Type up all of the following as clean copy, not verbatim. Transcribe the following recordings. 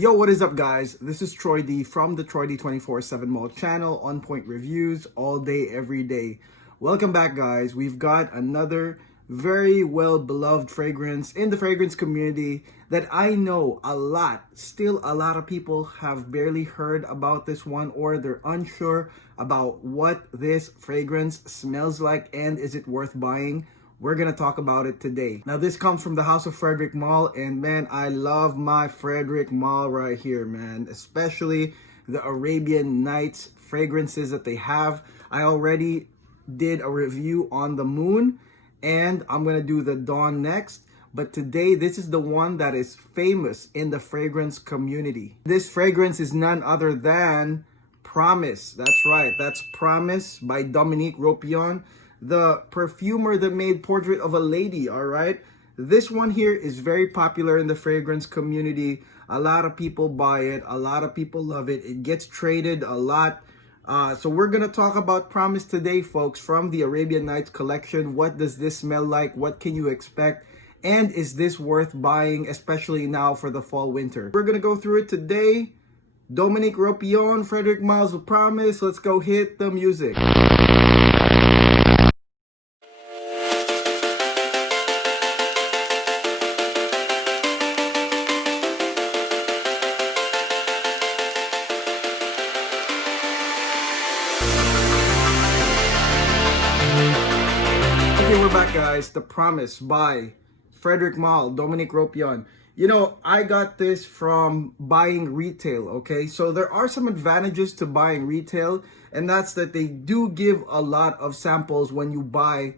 Yo, what is up, guys? This is Troy D from the Troy D 24/7 Mall channel, on point reviews all day, every day. Welcome back, guys. We've got another very well beloved fragrance in the fragrance community that I know still a lot of people have barely heard about this one, or they're unsure about what this fragrance smells like and is it worth buying. We're gonna talk about it today. Now, this comes from the house of Frederic Malle, and man, I love my Frederic Malle right here, man. Especially the Arabian Nights fragrances that they have. I already did a review on the Moon, and I'm gonna do the Dawn next. But today, this is the one that is famous in the fragrance community. This fragrance is none other than Promise. That's right, that's Promise by Dominique Ropion, the perfumer that made Portrait of a Lady. All right, this one here is very popular in the fragrance community. A lot of people buy it, a lot of people love it. It gets traded a lot. So we're gonna talk about Promise today, folks, from the Arabian Nights collection. What does this smell like? What can you expect? And is this worth buying, especially now for the fall winter? We're gonna go through it today. Dominique Ropion, Frederic Malle's Promise. Let's go hit the music. Okay, we're back, guys. The Promise by Frederic Malle, Dominique Ropion. You know, I got this from buying retail, okay? So there are some advantages to buying retail, and that's that they do give a lot of samples when you buy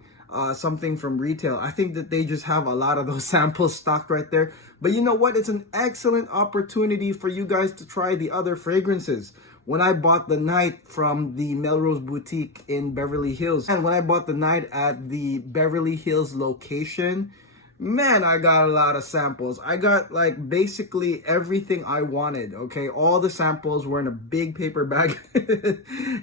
something from retail. I think that they just have a lot of those samples stocked right there. But you know what? It's an excellent opportunity for you guys to try the other fragrances. When I bought the Night from the Melrose boutique in Beverly Hills, and when I bought the Night at the Beverly Hills location, man, I got a lot of samples. I got like basically everything I wanted, okay? All the samples were in a big paper bag.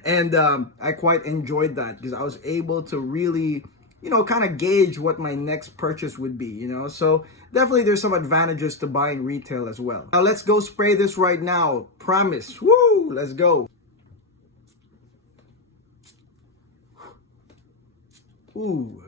And I quite enjoyed that because I was able to really, you know, kind of gauge what my next purchase would be, you know? So definitely there's some advantages to buying retail as well. Now let's go spray this right now. Promise. Woo! Let's go. Ooh.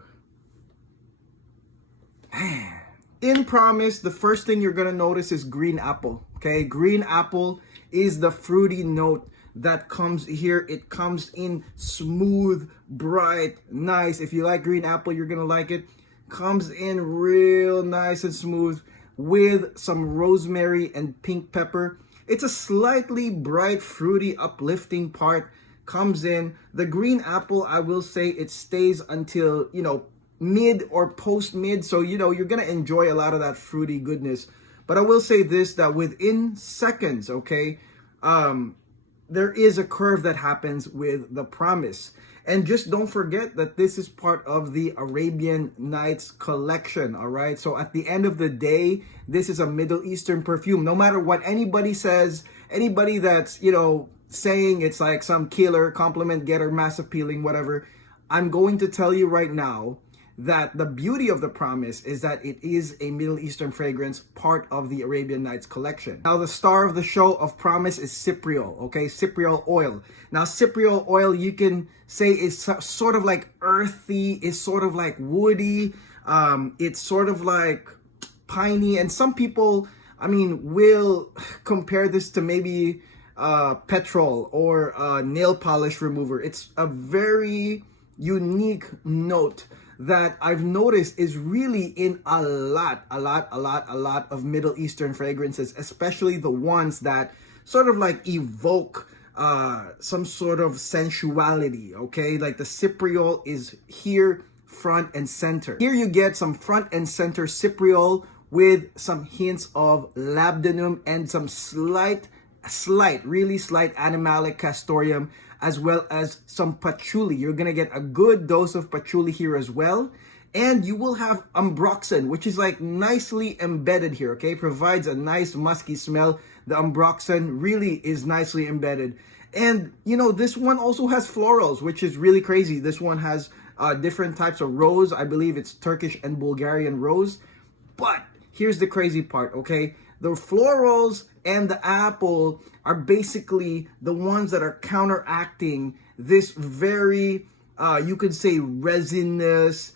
Man. In Promise, the first thing you're gonna notice is green apple. Okay, green apple is the fruity note that comes here. It comes in smooth, bright, nice. If you like green apple, you're gonna like it. Comes in real nice and smooth with some rosemary and pink pepper. It's a slightly bright, fruity, uplifting part. Comes in. The green apple, I will say, it stays until, you know, mid or post mid, so you know you're gonna enjoy a lot of that fruity goodness. But I will say this, that within seconds, okay, there is a curve that happens with the Promise. And just don't forget that this is part of the Arabian Nights collection. All right, so at the end of the day, this is a Middle Eastern perfume. No matter what anybody says, anybody that's, you know, saying it's like some killer compliment getter, mass appealing, whatever, I'm going to tell you right now that the beauty of the Promise is that it is a Middle Eastern fragrance, part of the Arabian Nights collection. Now, the star of the show of Promise is cypriol, okay? Cypriol oil. Now, cypriol oil, you can say, is sort of like earthy, is sort of like woody, it's sort of like piney, and some people, I mean, will compare this to maybe petrol or nail polish remover. It's a very unique note that I've noticed is really in a lot of Middle Eastern fragrances, especially the ones that sort of like evoke some sort of sensuality, okay? Like the cypriol is here front and center. Here you get some front and center cypriol with some hints of labdanum and some really slight animalic castoreum, as well as some patchouli. You're gonna get a good dose of patchouli here as well. And you will have ambroxan, which is like nicely embedded here, okay? Provides a nice musky smell. The ambroxan really is nicely embedded. And, you know, this one also has florals, which is really crazy. This one has different types of rose. I believe it's Turkish and Bulgarian rose. But here's the crazy part, okay? The florals and the apple are basically the ones that are counteracting this very, you could say, resinous,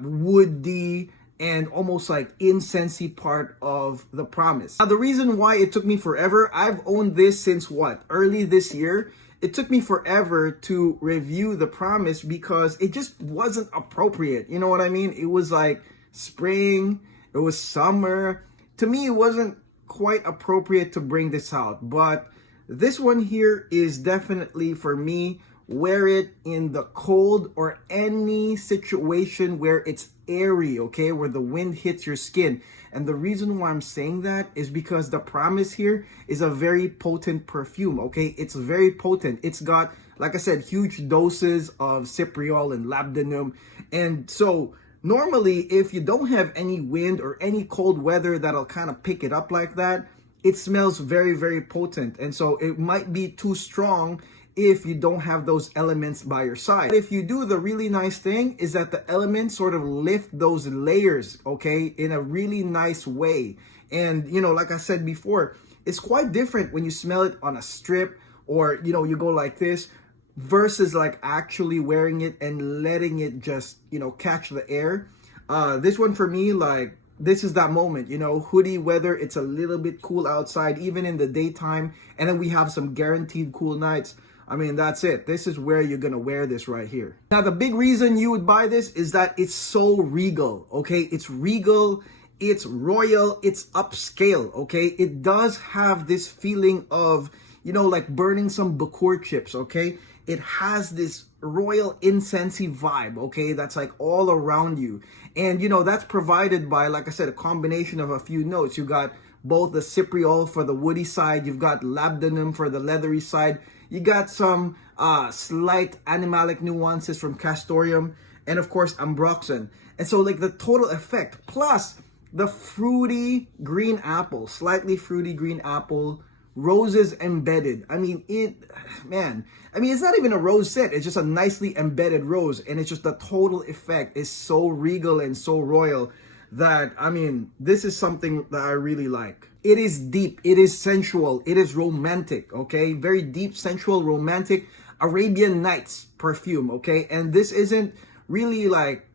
woody, and almost like incensey part of the promise. Now, the reason why it took me forever, I've owned this since what? Early this year. It took me forever to review the promise because it just wasn't appropriate. You know what I mean? It was like spring, it was summer. To me, it wasn't quite appropriate to bring this out. But this one here is definitely for me. Wear it in the cold or any situation where it's airy, okay, where the wind hits your skin. And the reason why I'm saying that is because the promise here is a very potent perfume, okay? It's very potent. It's got, like I said, huge doses of cypriol and labdanum. And so normally, if you don't have any wind or any cold weather that'll kind of pick it up like that, it smells very, very potent. And so it might be too strong if you don't have those elements by your side. If you do, the really nice thing is that the elements sort of lift those layers, okay, in a really nice way. And, you know, like I said before, it's quite different when you smell it on a strip or, you know, you go like this versus like actually wearing it and letting it just, you know, catch the air. This one for me, like, this is that moment, you know, hoodie weather, it's a little bit cool outside, even in the daytime. And then we have some guaranteed cool nights. I mean, that's it. This is where you're going to wear this right here. Now, the big reason you would buy this is that it's so regal, okay? It's regal, it's royal, it's upscale, okay? It does have this feeling of, you know, like burning some Bakur chips, okay? It has this royal incensey vibe, okay? That's like all around you. And, you know, that's provided by, like I said, a combination of a few notes. You got both the cypriol for the woody side. You've got labdanum for the leathery side. You got some slight animalic nuances from castoreum, and of course ambroxan. And so like the total effect, plus the fruity green apple, slightly fruity green apple, roses embedded. I mean, it's not even a rose scent. It's just a nicely embedded rose. And it's just the total effect is so regal and so royal that, I mean, this is something that I really like. It is deep, it is sensual, it is romantic, okay? Very deep, sensual, romantic, Arabian Nights perfume, okay? And this isn't really like,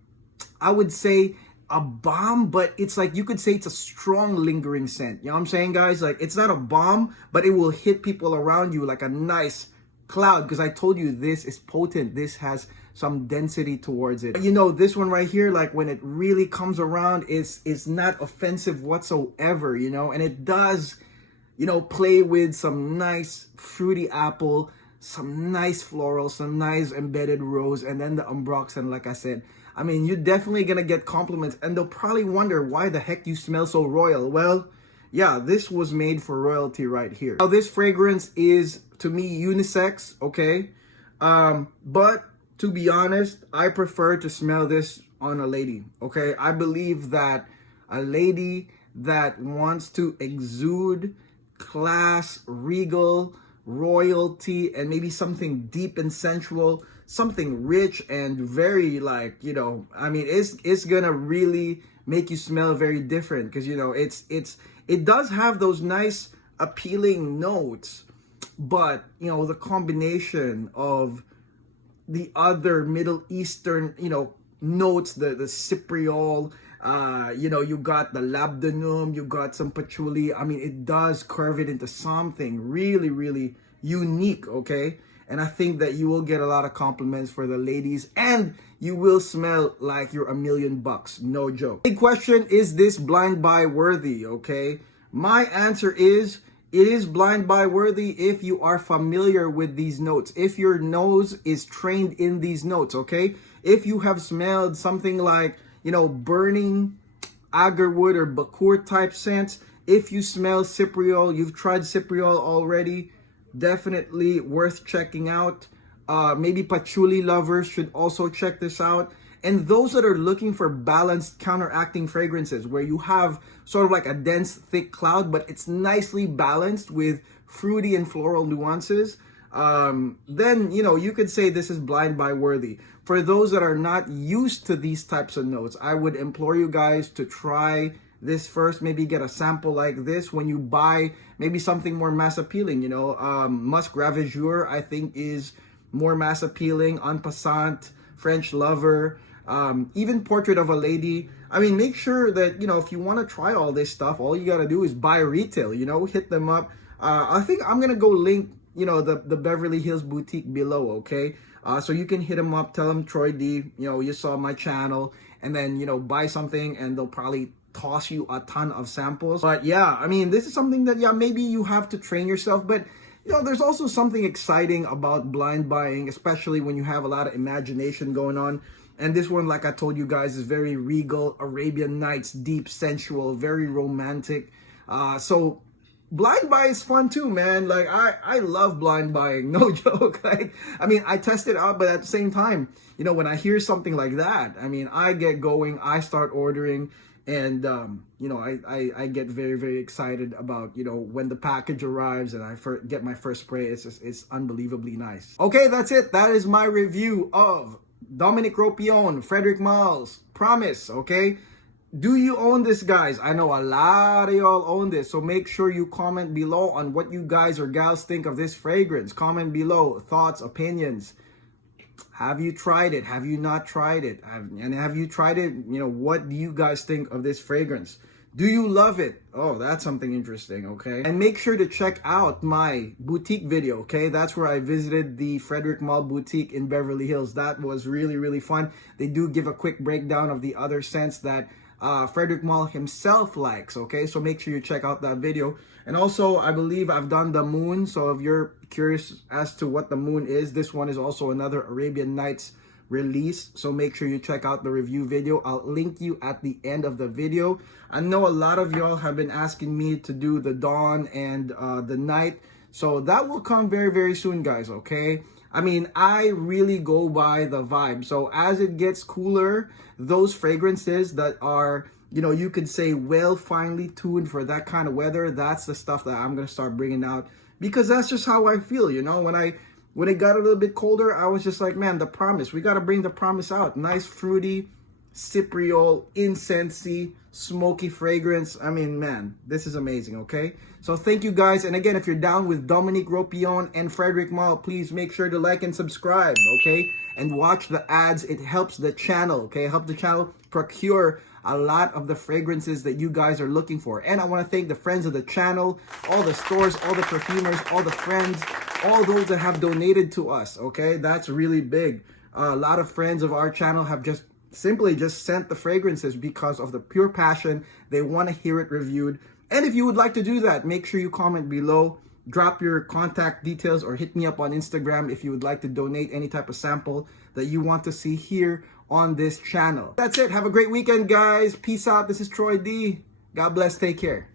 I would say, a bomb, but it's like, you could say it's a strong lingering scent. You know what I'm saying, guys? Like, it's not a bomb, but it will hit people around you like a nice cloud, because I told you this is potent. This has some density towards it. You know, this one right here, like when it really comes around, it's not offensive whatsoever, you know, and it does, you know, play with some nice fruity apple, some nice floral, some nice embedded rose, and then the ambroxan, like I said. I mean, you're definitely gonna get compliments, and they'll probably wonder why the heck you smell so royal. Well, yeah, this was made for royalty right here. Now, this fragrance is, to me, unisex, okay? But to be honest, I prefer to smell this on a lady, okay? I believe that a lady that wants to exude class, regal, royalty, and maybe something deep and sensual, something rich and very, like, you know, I mean, it's gonna really make you smell very different, because, you know, it does have those nice appealing notes, but, you know, the combination of the other Middle Eastern, you know, notes, the cypriol, you know, you got the labdanum, you got some patchouli. I mean, it does curve it into something really, really unique, okay? And I think that you will get a lot of compliments for the ladies, and you will smell like you're $1,000,000, no joke. Big question, is this blind buy worthy, okay? My answer is, it is blind buy worthy if you are familiar with these notes. If your nose is trained in these notes, okay? If you have smelled something like, you know, burning agarwood or Bakur type scents, if you smell cypriol, you've tried cypriol already, definitely worth checking out. Maybe patchouli lovers should also check this out. And those that are looking for balanced counteracting fragrances where you have sort of like a dense, thick cloud, but it's nicely balanced with fruity and floral nuances, then, you know, you could say this is blind buy worthy. For those that are not used to these types of notes, I would implore you guys to try this first. Maybe get a sample like this when you buy maybe something more mass appealing, you know. Musk Ravageur, I think, is more mass appealing. En Passant, French Lover, even Portrait of a Lady. I mean, make sure that, you know, if you want to try all this stuff, all you got to do is buy retail, you know, hit them up. I think I'm going to go link, you know, the Beverly Hills boutique below, okay? So you can hit them up, tell them Troy D, you know, you saw my channel, and then, you know, buy something, and they'll probably toss you a ton of samples. But yeah, I mean, this is something that, yeah, maybe you have to train yourself, but you know, there's also something exciting about blind buying, especially when you have a lot of imagination going on. And this one, like I told you guys, is very regal, Arabian Nights, deep, sensual, very romantic. So blind buy is fun too, man. Like I love blind buying, no joke. Like, I mean, I test it out, but at the same time, you know, when I hear something like that, I mean, I get going, I start ordering, and you know, I get very, very excited about, you know, when the package arrives and I get my first spray. It's unbelievably nice. Okay, that's it. That is my review of Dominic Ropion, Frederic Malle's Promise. Okay, do you own this, guys? I know a lot of y'all own this, so make sure you comment below on what you guys or gals think of this fragrance. Comment below, thoughts, opinions. Have you tried it? Have you not tried it? And have you tried it? You know, what do you guys think of this fragrance? Do you love it? Oh, that's something interesting, okay? And make sure to check out my boutique video, okay? That's where I visited the Frederic Malle boutique in Beverly Hills. That was really, really fun. They do give a quick breakdown of the other scents that Frederic Malle himself likes, okay? So make sure you check out that video. And also, I believe I've done the Moon, so if you're curious as to what the Moon is, this one is also another Arabian Nights release, so make sure you check out the review video. I'll link you at the end of the video. I know a lot of y'all have been asking me to do the Dawn and the Night, so that will come very, very soon, guys, okay? I mean, I really go by the vibe. So as it gets cooler, those fragrances that are, you know, you could say well finely tuned for that kind of weather, that's the stuff that I'm gonna start bringing out, because that's just how I feel, you know. When it got a little bit colder, I was just like, man, the Promise, we got to bring the Promise out. Nice fruity, cypriol, incensey, smoky fragrance. I mean, man, this is amazing, okay? So thank you, guys. And again, if you're down with Dominic Ropion and Frederic Malle, please make sure to like and subscribe, okay? And watch the ads. It helps the channel, okay? Help the channel procure a lot of the fragrances that you guys are looking for. And I want to thank the friends of the channel, all the stores, all the perfumers, all the friends, all those that have donated to us, okay? That's really big. A lot of friends of our channel have just simply sent the fragrances because of the pure passion. They want to hear it reviewed. And if you would like to do that, make sure you comment below, drop your contact details, or hit me up on Instagram if you would like to donate any type of sample that you want to see here on this channel. That's it. Have a great weekend, guys. Peace out. This is Troy D. God bless. Take care.